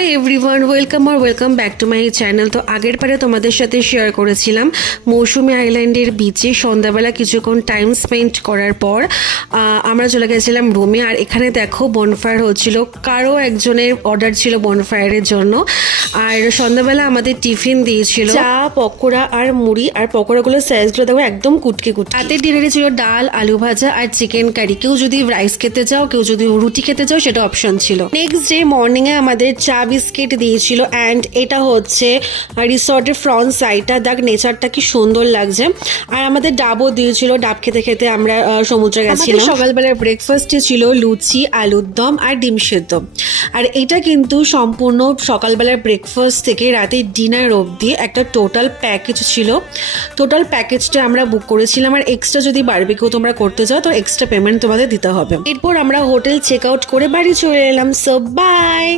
Hi everyone, welcome back to my channel. তো আগের পারে তোমাদের সাথে শেয়ার করেছিলাম মৌসুমী আইল্যান্ডের বিচে সন্ধ্যাবেলা কিছুক্ষণ টাইম স্পেন্ড করার পর আমরা চলে গেছিলাম রুমে। আর এখানে দেখো বনফায়ার হচ্ছিল, কারো একজনের অর্ডার ছিল বনফায়ারের জন্য। আর সন্ধ্যাবেলা আমাদের টিফিন দিয়েছিল চা, পকোড়া আর মুড়ি। আর পকোড়াগুলোর সাইজগুলো দেখো একদম কুটকে কুটকে। রাতের ডিনারে ছিল ডাল, আলু ভাজা আর চিকেন কারি। কেউ যদি রাইস খেতে চাও, কেউ যদি রুটি খেতে চাও, সেটা অপশন ছিল। নেক্সট ডে মর্নিং এ আমাদের চা বিস্কিট দিয়েছিল। অ্যান্ড এটা হচ্ছে রিসর্টের ফ্রন্ট সাইডটা, দেখ নেচারটা কি সুন্দর লাগছে। আর আমাদের ডাবও দিয়েছিল, ডাব খেতে খেতে আমরা সমুদ্রে গেছিলাম। সকালবেলার ব্রেকফাস্টে ছিল লুচি, আলুর দম আর ডিম সেদ্ধ। আর এটা কিন্তু সম্পূর্ণ সকালবেলার ব্রেকফাস্ট থেকে রাতের ডিনার অবধি একটা টোটাল প্যাকেজ ছিল। টোটাল প্যাকেজটা আমরা বুক করেছিলাম। আর এক্সট্রা যদি বারবিকিউ তোমরা করতে চাও তো এক্সট্রা পেমেন্ট তোমাদের দিতে হবে। এরপর আমরা হোটেল চেক আউট করে বাড়ি চলে এলাম। So by.